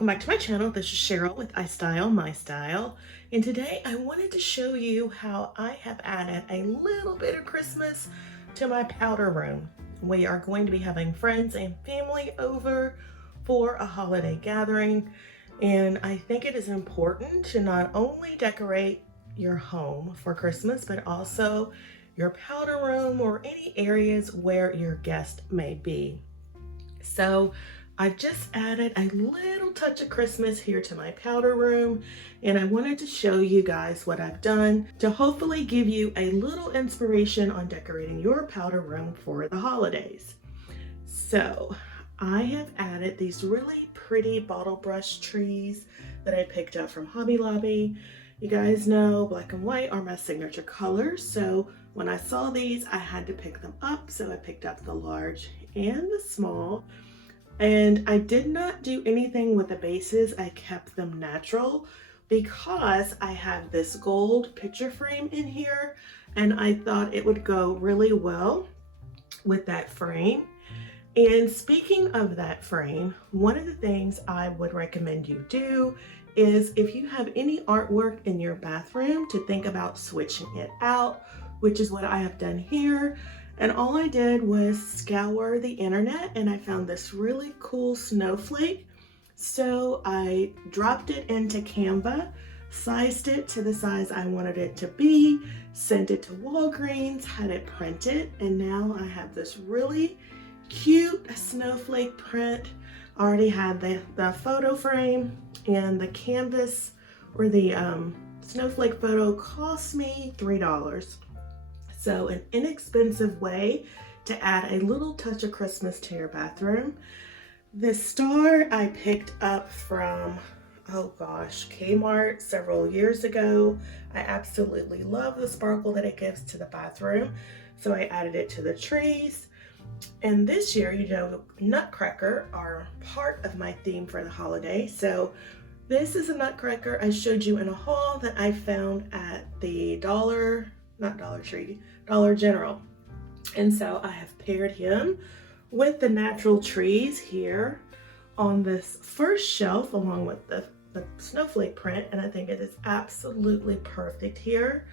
welcome back to my channel. This is Cheryl with iStylEmystyle, and today I wanted to show you how I have added a little bit of Christmas to my powder room. We are going to be having friends and family over for a holiday gathering, and I think it is important to not only decorate your home for Christmas, but also your powder room or any areas where your guest may be. So I've just added a little touch of Christmas here to my powder room, and I wanted to show you guys what I've done to hopefully give you a little inspiration on decorating your powder room for the holidays. So I have added these really pretty bottle brush trees that I picked up from Hobby Lobby. You guys know black and white are my signature colors, so when I saw these I had to pick them up, so I picked up the large and the small. And I did not do anything with the bases. I kept them natural because I have this gold picture frame in here, and I thought it would go really well with that frame. And speaking of that frame, one of the things I would recommend you do is, if you have any artwork in your bathroom, to think about switching it out, which is what I have done here. And all I did was scour the internet and I found this really cool snowflake. So I dropped it into Canva, sized it to the size I wanted it to be, sent it to Walgreens, had it printed, and now I have this really cute snowflake print. I already had the photo frame, and the canvas or the snowflake photo cost me $3. So an inexpensive way to add a little touch of Christmas to your bathroom. This star I picked up from, oh gosh, Kmart several years ago. I absolutely love the sparkle that it gives to the bathroom. So I added it to the trees. And this year, you know, nutcracker are part of my theme for the holiday. So this is a nutcracker I showed you in a haul that I found at the Dollar General. And so I have paired him with the natural trees here on this first shelf along with the snowflake print, and I think it is absolutely perfect here.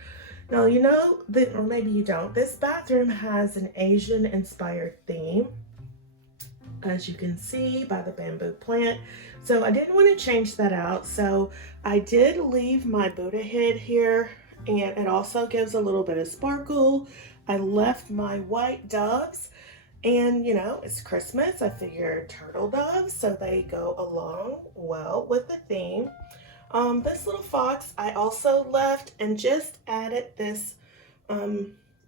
Now, you know that, or maybe you don't, this bathroom has an Asian inspired theme, as you can see by the bamboo plant. So I didn't want to change that out, so I did leave my Buddha head here, and it also gives a little bit of sparkle. I left my white doves, and you know, it's Christmas. I figured turtle doves, so they go along well with the theme. This little fox I also left and just added this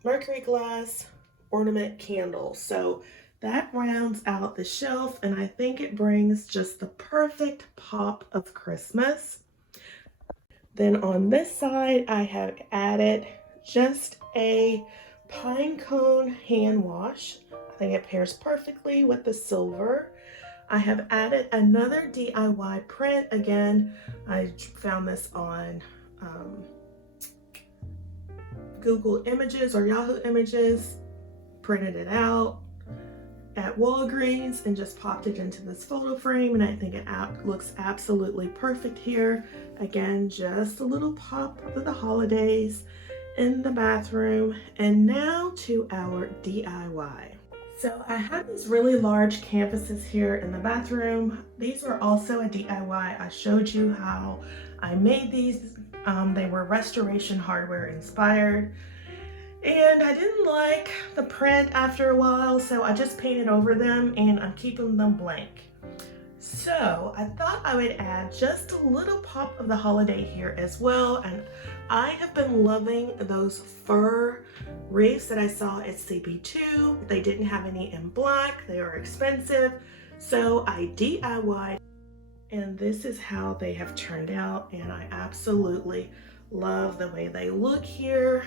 mercury glass ornament candle. So that rounds out the shelf, and I think it brings just the perfect pop of Christmas. Then on this side, I have added just a pine cone hand wash. I think it pairs perfectly with the silver. I have added another DIY print. Again, I found this on Google Images or Yahoo Images, printed it out at Walgreens and just popped it into this photo frame, and I think it looks absolutely perfect here. Again, just a little pop of the holidays in the bathroom. And now to our DIY. So I have these really large canvases here in the bathroom. These were also a DIY. I showed you how I made these. They were Restoration Hardware inspired. And I didn't like the print after a while, so I just painted over them, and I'm keeping them blank. So I thought I would add just a little pop of the holiday here as well. And I have been loving those fur wreaths that I saw at CB2. They didn't have any in black. They are expensive. So I DIY'd, and this is how they have turned out. And I absolutely love the way they look here.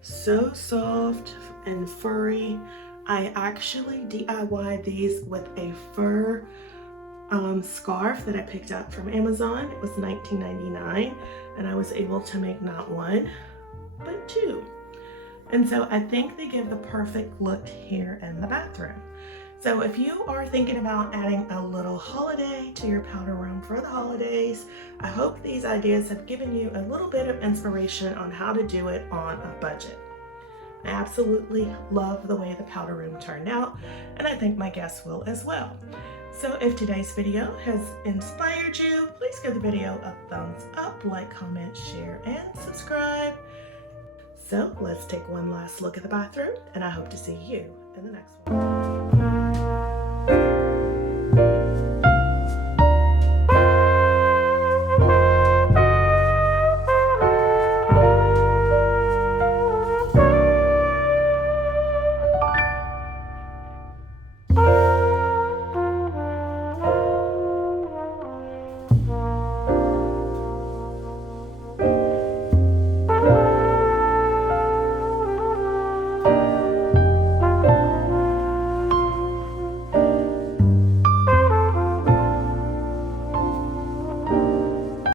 So soft and furry. I actually DIY'd these with a fur scarf that I picked up from Amazon. It was $19.99, and I was able to make not one, but two. And so I think they give the perfect look here in the bathroom. So if you are thinking about adding a little holiday to your powder room for the holidays, I hope these ideas have given you a little bit of inspiration on how to do it on a budget. I absolutely love the way the powder room turned out, and I think my guests will as well. So if today's video has inspired you, please give the video a thumbs up, like, comment, share, and subscribe. So let's take one last look at the bathroom, and I hope to see you in the next one.